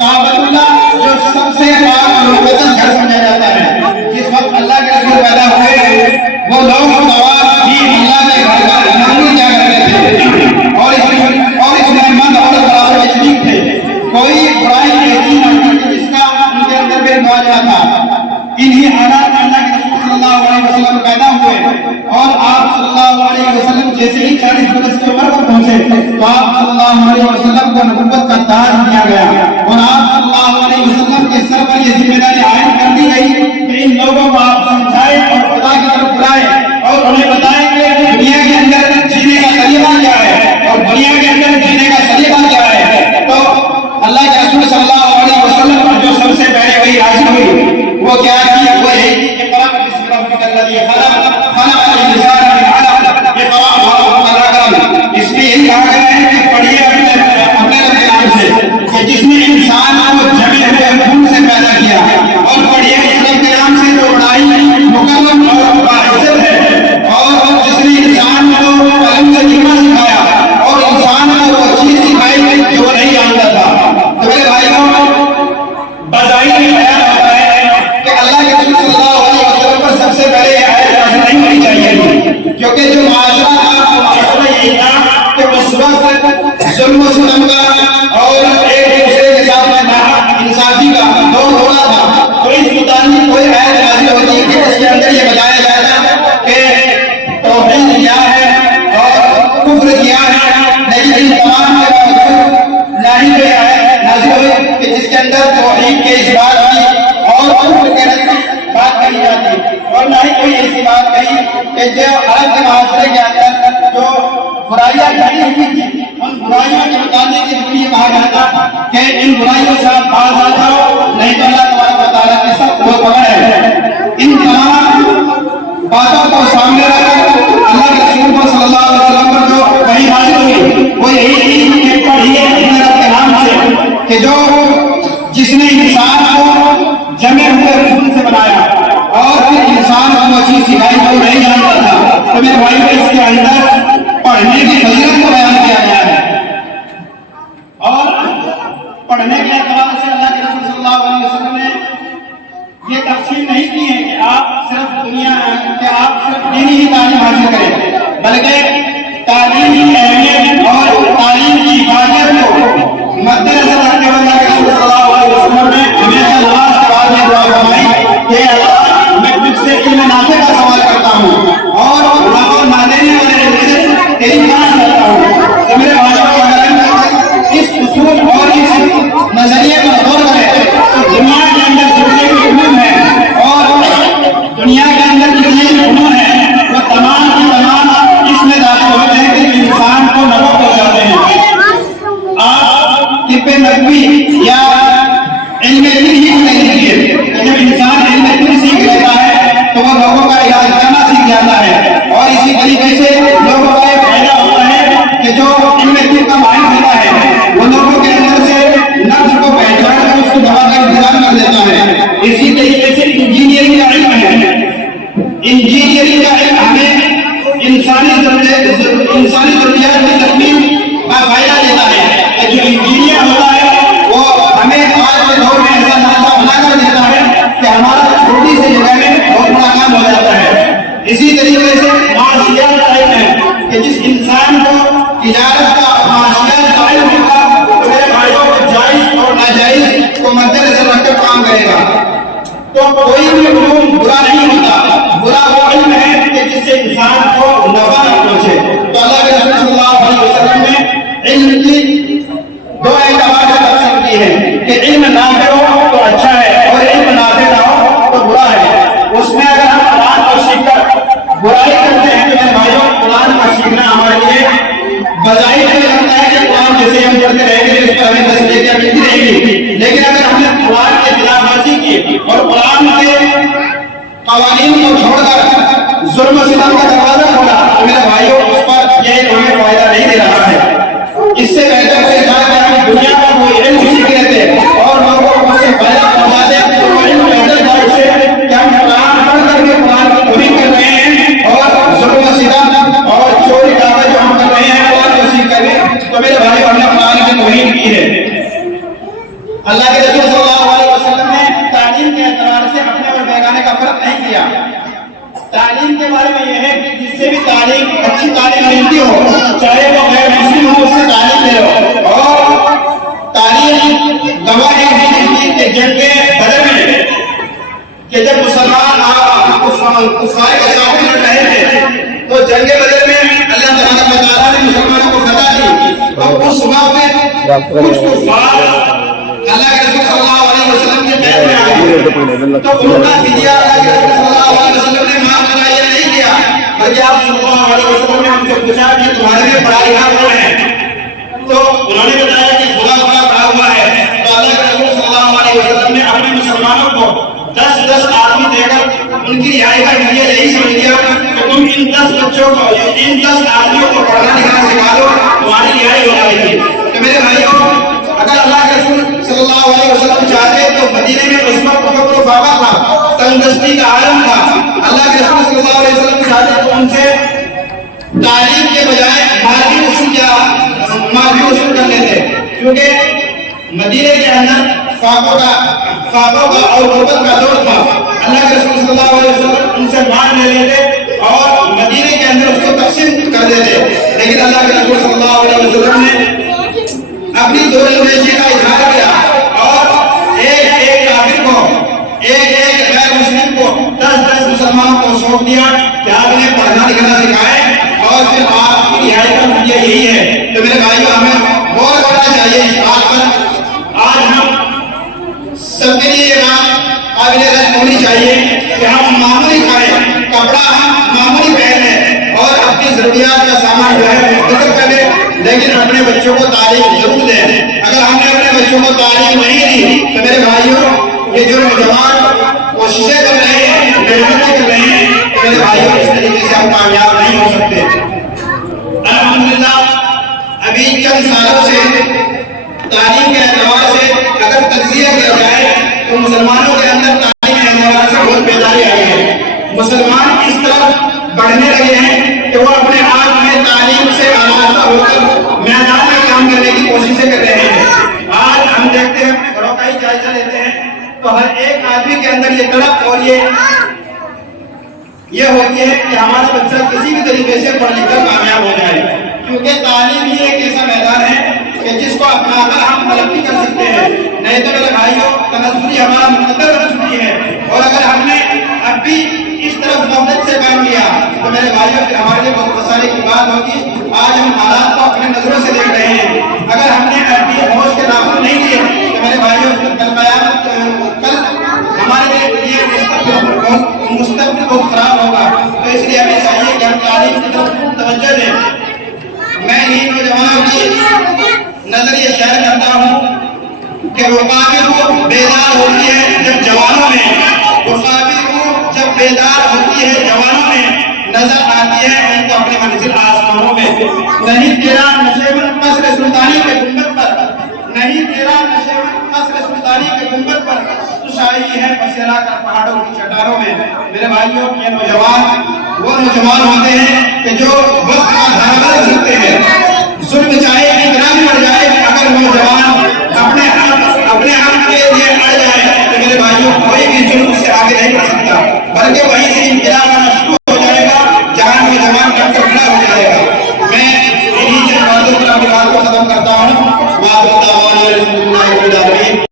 काबतुल्लाह जो सबसे पाक और मुकद्दस घर समझा जाता है। जिस वक्त अल्लाह के रसूल पैदा हुए वो लोग नवाज भी अल्लाह के घर का इमामी क्या करते थे और इसमें मंद और बराबर में शरीक थे। कोई बुराई ऐसी न थी जिसका उनके अंदर भी मौजूद था। इन्हीं हालात में अल्लाह के रसूल सल्लल्लाहु अलैहि वसल्लम पैदा हुए और आप सल्लल्लाहु अलैहि वसल्लम जैसे ही 40 बरस की उम्र पर पहुंचे तो आप सल्लल्लाहु अलैहि वसल्लम को नबुव्वत का ताज दिया गया और आप सल्लल्लाहु अलैहि वसल्लम के सर पर यह जिम्मेदारी आयद कर दी गई कि इन लोगों को आप समझाएं और खुदा की तरफ बुलाएं और उन्हें बताएं कि दुनिया के अंदर जीने का सलीका क्या है और दुनिया के अंदर जीने का सलीका क्या है। तो अल्लाह के रसूल सल्लल्लाहु अलैहि वसल्लम पर जो सबसे पहले वही नाज़िल हुई वो क्या थी? वो है कि इक़रा बिस्मि रब्बिकल लज़ी खलक़ खलक़ल इंसान मिन अलक़ इक़रा व रब्बुकल अकरम। इसलिए यही कहा गया है कि पढ़िए अपने रब के नाम से कि जिसने इंसान को जमे हुए खून से पैदा किया और पढ़िए इस रब के नाम से जो बड़ाई मुकर्रम और बाइज्जत है और जिसने इंसान को कलम से लिखना सिखाया और इंसान को वो चीज सिखाई जो वो नहीं जानता था। तो मेरे भाइयों बज़ाहिर ख्याल होता है कि अल्लाह के रसूल सल्लल्लाहु अलैहि वसल्लम पर सबसे पहले ये आयत नाज़िल नहीं होनी चाहिए क्योंकि जो माशरा था यही था कि उस वक्त जुल्म व सितम का और एक दूसरे के साथ में नाइंसाफी का दौर हो रहा था। तो इस मुताबिक कोई आयत नाज़िल होती है कि जिसके अंदर ये बताया जाता कि तौहीद क्या है और कुफ्र क्या है, लेकिन इन तमाम के बावजूद ना ही कोई आयत नाज़िल हुई कि जिसके अंदर तौहीद के इस बात की और कुफ्र के बात कही जाती और ना ही कोई ऐसी बात कही कि जो अरब के माशरे के अंदर जो बुराइयां घटी हुई थी उन बुराइयों के मुताबिक ये कहा जाता कि इन बुराइयों से आप बाज आ जाओ नहीं तो अल्लाह तबारक व तआला की सख्त हुक्म है। इन तमाम बातों को सामने रखकर अल्लाह के रसूल सल्लल्लाहु अलैहि वसल्लम पर जो वही नाज़िल हुई वो यही थी कि पढ़िए अपने रब के नाम से कि जो जिसने इंसान को जमे हुए खून से बनाया और फिर इंसान को वो चीज सिखाई जो नहीं जानता था। तो मेरे भाई को इसके अंदर पढ़ने की फजीलत को बयान किया गया है और पढ़ने के एतबार से अल्लाह के रसूल सल्लल्लाहु अलैहि वसल्लम ने ये तफसील नहीं की है कि आप सिर्फ दीनी ही तालीम हासिल करें, बल्कि तालीम की अहमियत और तालीम की हिफाजत को मद्देनजर रखते हुए अल्लाह के रसूल सल्लल्लाहु अलैहि वसल्लम ने हमेशा नमाज के बाद ये दुआ फरमाई कि अल्लाह मैं तुझसे इल्म नाफे का सवाल करता हूँ और ना देने वाले इल्म से तेरी मदद करता हूँ। तो मेरे भाइयों अगर इस उसूल और इस नजरिए पर गौर करें तो दुनिया के अंदर जितने भी उलूम हैं और दुनिया के अंदर जितने भी उलूम हैं वो तमाम के तमाम इसमें दाखिल होते हैं कि इंसान को नफा पहुंचाते हैं। आप तिब्बे नबवी या इल्म दिल ही नहीं लीजिए, जब इंसान इल्म दिल सीख लेता है तो वो लोगों का इलाज करना सीख जाता है और इसी तरीके से लोगों का ये फायदा होता है कि जो इल्म दिल का माहिर होता है वो लोगों के अंदर से नफ्स को पहचान कर उसको दवा का इंतजाम कर देता है। इसी तरीके से इंजीनियरिंग का इल्म है, इंजीनियरिंग का इल्म हमें इंसानी जरूरियात की तकमील का फायदा देता है। जो इंजीनियर होता है वो हमें आज के दौर में ऐसा नाता बनाकर देता है कि हमारा छोटी सी जगह में बहुत बड़ा काम हो जाता है। इसी तरीके से माशियात का इल्म है कि जिस इंसान को तिजारत का माशियात का इल्म होगा तो मेरे भाइयों को जायज और नाजायज को मद्देनजर रखकर काम करेगा। तो कोई भी उलूम बुरा नहीं होता, बुरा वो इल्म है कि जिससे इंसान को नफा न पहुंचे। तो अल्लाह के रसूल सल्लल्लाहु अलैहि वसल्लम ने इल्म की दो एतबार से तफसील की है कि इल्म नाफे हो तो अच्छा है और इल्म नाफे ना हो तो बुरा है। उसमें अगर हम कुरान को सीखकर बुराई करते हैं तो मेरे भाइयों कुरान को सीखना हमारे लिए बजाहिर लगता है कि कुरान जैसे हम पढ़ते रहेंगे उस पर हमें तसल्लियां मिलती रहेगी, लेकिन अगर हमने कुरान की खिलाफवर्जी की और कुरान के कवानीन को छोड़कर जुल्म सितम का दरवाजा खोला तो मेरे भाइयों उस पर यह हमें फायदा नहीं दे रहा है। इससे बेहतर है कि हम दुनिया का कोई इल्म सीख लेते और लोगों को उससे फायदा पहुंचाते तो वो इल्म बेहतर था इससे कि हम कुरान पढ़ करके कुरान की तौहीद कर रहे हैं और जुल्म सितम और चोरी डाका जो हम कर रहे हैं कुरान को सीख करके। तो मेरे भाई हमने कुरान की तौहीद की है। اللہ کے رسول صلی اللہ علیہ وسلم نے تعلیم کے اعتبار سے اپنے اور بیگانے کا فرق نہیں کیا. تعلیم کے بارے میں یہ ہے کہ جس سے بھی تعلیم اچھی تعلیم ملتی ہو, چاہے وہ غیر مسلم ہو, اس سے تعلیم لے لو. اور تعلیم گواہ ہے کہ جنگ بدر میں کہ جب مسلمان کفار کے ساتھ لڑ رہے تھے تو جنگ بدر میں اللہ تبارک و تعالیٰ نے مسلمانوں کو فتح دی. تو اس وقت میں کچھ کفار اللہ کے رسول صلی اللہ علیہ وسلم کے بیت میں آئے تو ان کا فدیہ اللہ کے رسول صلی اللہ علیہ وسلم نے معاف کرایا نہیں کیا, بلکہ آپ صلی اللہ علیہ وسلم نے ان سے پوچھا کہ تمہارے میں بڑا لکھا کون ہے, تو انہوں نے بتایا کہ خدا پڑا ہوا ہے. تو اللہ کے رسول صلی اللہ علیہ وسلم نے اپنے مسلمانوں کو 10 آدمی دے کر ان کی رہائی کا فدیہ یہی سمجھ لیا کہ تم ان 10 بچوں کو, ان 10 آدمیوں کو پڑھنا لکھنا سکھا دو, تمہاری رہائی ہو جائے گی. تو میرے بھائیوں, اگر اللہ کے رسول صلی اللہ علیہ وسلم چاہتے تو مدینے میں اس وقت فقر و فاقہ تھا, تنگدستی کا عالم تھا. اللہ کے رسول صلی اللہ علیہ وسلم چاہتے تو ان سے تعلیم کے بجائے مال بھی وصول کر لیتے, کیونکہ مدینے کے اندر فاقوں کا اور غربت کا دور تھا. اللہ کے رسول صلی اللہ علیہ وسلم ان سے مال لے لیتے اور مدینے کے اندر اس کو تقسیم کر دیتے. لیکن اللہ کے رسول صلی اللہ علیہ وسلم نے اپنی دور اندیشی کا اظہار کیا اور ایک کافر کو, ایک غیر مسلم کو 10 مسلمانوں کو سونپ دیا کہ آپ انہیں پڑھنا لکھنا سکھائیں اور پھر آپ کی رہائی کا فدیہ یہی ہے. تو میرے بھائیوں, ہمیں غور کرنا چاہیے اس بات پر. آج ہم سب کے لیے یہ بات قابل رشک ہونی چاہیے کہ ہم معمولی کھائیں, کپڑا ہم معمولی پہنیں اور اپنی ضروریات کا سامان جو ہے مختصر کریں, لیکن اپنے بچوں کو تعلیم ضرور دیں. اگر ہم نے اپنے بچوں کو تعلیم نہیں دی تو میرے بھائیوں, یہ جو نوجوان کوششیں کر رہے ہیں, محنتیں کر رہے ہیں, تو میرے بھائیوں اس طریقے سے ہم کامیاب نہیں ہو سکتے. الحمدللہ ابھی چند سالوں سے تعلیم کے اعتبار سے اگر تجزیہ کیا جائے تو مسلمانوں کے اندر تعلیم کے اعتبار سے بہت بیداری آئی ہے. مسلمان اس طرح بڑھنے لگے ہیں کہ وہ اپنے آپ میں تعلیم سے آراستہ ہو کر میدان میں کام کرنے کی کوششیں کر رہے ہیں. آج ہم دیکھتے ہیں, اپنے گھروں کا ہی جائزہ لیتے ہیں تو ہر ایک آدمی کے اندر یہ تڑپ اور یہ ہوتی ہے کہ ہمارا بچہ کسی بھی طریقے سے پڑھ لکھ کر کامیاب ہو جائے, کیونکہ تعلیم ہی ایک ایسا میدان ہے کہ جس کو اپنا کر ہم ترقی کر سکتے ہیں. نہیں تو میرے بھائیوں, تنزلی ہمارا مقدر بن چکی ہے, اور اگر ہم نے اب بھی اس طرف غفلت سے کام کیا تو میرے بھائیوں پھر ہمارے لیے بہت خسارے کی بات ہوگی. آج ہم حالات کو اپنی نظروں سے دیکھ رہے ہیں. اگر ہم نے اب بھی ہوش کے ناخن نہیں لیے تو میرے بھائیوں کل ہمارے لیے مستقبل بہت خراب ہوگا. تو اس لیے ہمیں چاہیے کہ ہم تعلیم کی طرف توجہ دیں. میں انہیں نوجوانوں کی نظریہ شیئر کرتا ہوں کہ رقابی روح بیدار ہوتی ہے جب جوانوں میں, رقابی روح جب بیدار ہوتی ہے جوانوں میں, نظر آتی ہے ان کو اپنی منزل آسمانوں میں. نہیں تیرا نشیمن قصر سلطانی کے گنبد پر, نہیں تیرا نشیمن قصر سلطانی کے گنبد پر, تو شاعری ہے بسیرا کر پہاڑوں کی چٹانوں میں. میرے بھائیوں, یہ نوجوان وہ نوجوان ہوتے ہیں کہ جو وقت کا دھارا بدل سکتے ہیں. ظلم چاہے کتنا بھی بڑھ جائے, اگر نوجوان اپنے آپ کے لیے اڑ جائے تو میرے بھائیوں کوئی بھی ظلم سے آگے نہیں بڑھ سکتا, بلکہ وہیں سے انقلاب آنا شروع ہو جائے گا جہاں نوجوان ڈٹ کر کھڑا ہو جائے گا. میں انہیں چند باتوں پر اپنی بات کو ختم کرتا ہوں.